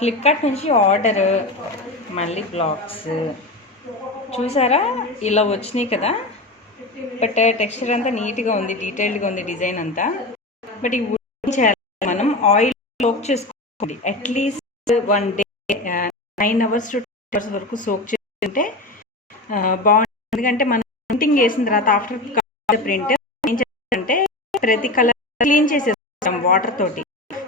Flipkart నుంచి order, మళ్ళీ blogs చూసారా ఇలా వచ్చినాయి కదా. బట్ టెక్స్చర్ అంతా నీట్గా ఉంది, డీటెయిల్డ్గా ఉంది డిజైన్ అంతా. బట్ ఈ వుడ్ చేయాలి మనం ఆయిల్ సోక్ చేసుకోండి at least 1 day 9 hours to 10 hours వరకు సోక్ చేసుకుంటే బాగుంటుంది. ఎందుకంటే మనం ప్రింటింగ్ వేసిన తర్వాత ఆఫ్టర్ ప్రింట్ ఏం చేయాలంటే ప్రతి కలర్ క్లీన్ చేసేస్తాం వాటర్ తోటి.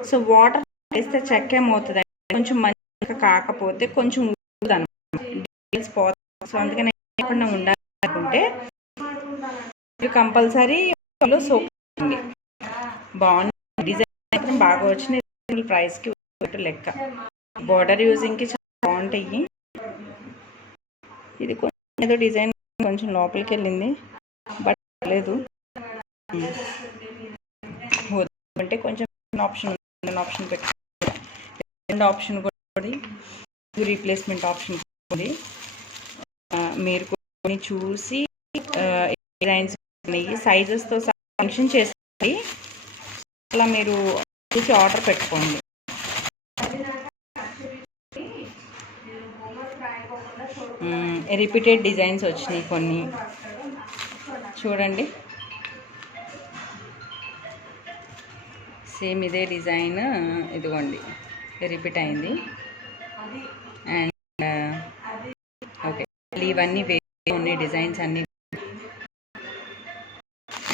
సో వాటర్ వేస్తే చెక్క ఏమవుతుంది, కొంచెం మంచిగా కాకపోతే కొంచెం పోతుంది. సో అందుకని లేకుండా ఉండాలనుకుంటే కంపల్సరీ సోక్ చేయండి. బాగుంది డిజైన్ మాత్రం బాగా వచ్చినాయి. ప్రైస్కి లెక్క బోర్డర్ యూజింగ్కి చాలా బాగుంటాయి. ఇది కొంచెం ఏదో డిజైన్ కొంచెం లోపలికి వెళ్ళింది, బట్ లేదు అంటే కొంచెం ఆప్షన్ పెట్టి ఆప్షన్ కూడా రీప్లేస్మెంట్ ఆప్షన్ ఉంది. మీరు కొన్ని చూసి డిజైన్స్ సైజెస్తో ఫంక్షన్ చేసి అలా మీరు చూసి ఆర్డర్ పెట్టుకోండి. రిపీటెడ్ డిజైన్స్ వచ్చినాయి కొన్ని చూడండి. సేమ్ ఇదే డిజైన్ ఇదిగోండి రిపీట్ అయింది. అండ్ ఓకే ఇవన్నీ వేరే ఉన్నాయి డిజైన్స్ అన్నీ.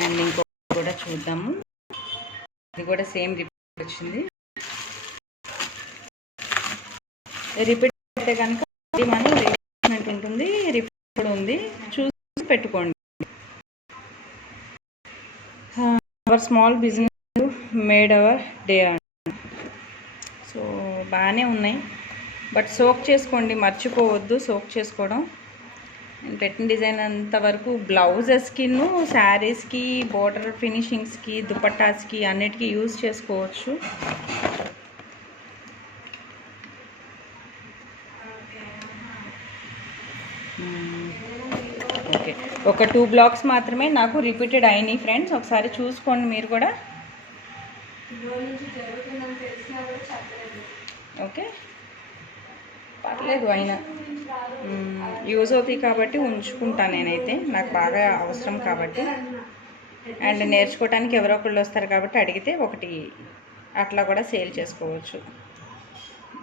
అండ్ ఇంకో కూడా చూద్దాము. ఇది కూడా సేమ్ రిపీట్ వచ్చింది. రిపీట్ అయితే కనుక మనం రీప్లేస్మెంట్ ఉంటుంది, రిపీట్ కూడా ఉంది, చూసి పెట్టుకోండి. Hour small business made our day. So బాగానే ఉన్నాయి, బట్ సోక్ చేసుకోండి, మర్చిపోవద్దు సోక్ చేసుకోవడం. నేను పెట్టిన డిజైన్ అంతవరకు బ్లౌజెస్కి, శారీస్కి, బోర్డర్ ఫినిషింగ్స్కి, దుపట్టాస్కి అన్నిటికీ యూజ్ చేసుకోవచ్చు. ఓకే ఒక 2 blocks మాత్రమే నాకు రిపీటెడ్ అయినాయి ఫ్రెండ్స్, ఒకసారి చూసుకోండి మీరు కూడా. ఓకే పర్లేదు, అయినా యూజ్ అవుతాయి కాబట్టి ఉంచుకుంటాను నేనైతే, నాకు బాగా అవసరం కాబట్టి. అండ్ నేర్చుకోవడానికి ఎవరో ఒకళ్ళు వస్తారు కాబట్టి అడిగితే ఒకటి అట్లా కూడా సేల్ చేసుకోవచ్చు,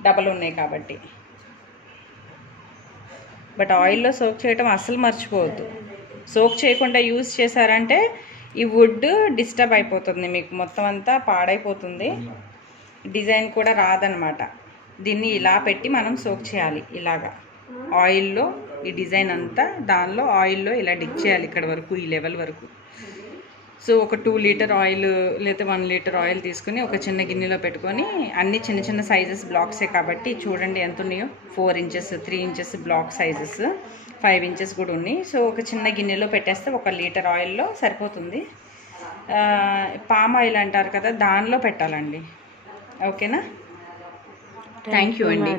డబల్ ఉన్నాయి కాబట్టి. బట్ ఆయిల్లో సోక్ చేయటం అస్సలు మర్చిపోవద్దు. సోక్ చేయకుండా యూజ్ చేశారంటే ఈ వుడ్ డిస్టర్బ్ అయిపోతుంది, మీకు మొత్తం అంతా పాడైపోతుంది, డిజైన్ కూడా రాదనమాట. దీన్ని ఇలా పెట్టి మనం సోక్ చేయాలి, ఇలాగా ఆయిల్లో ఈ డిజైన్ అంతా దానిలో ఆయిల్లో ఇలా డిప్ చేయాలి ఇక్కడ వరకు, ఈ లెవెల్ వరకు. సో ఒక 2 లీటర్ ఆయిల్ లేదా 1 లీటర్ ఆయిల్ తీసుకుని ఒక చిన్న గిన్నెలో పెట్టుకొని, అన్ని చిన్న చిన్న సైజెస్ బ్లాక్సే కాబట్టి చూడండి ఎంత ఉన్నాయో, 4 inches 3 inches block sizes, 5 inches కూడా ఉన్నాయి. సో ఒక చిన్న గిన్నెలో పెట్టేస్తే 1 లీటర్ ఆయిల్లో సరిపోతుంది. పామ్ ఆయిల్ అంటారు కదా, దానిలో పెట్టాలండి. ఓకేనా? థ్యాంక్ యూ అండి.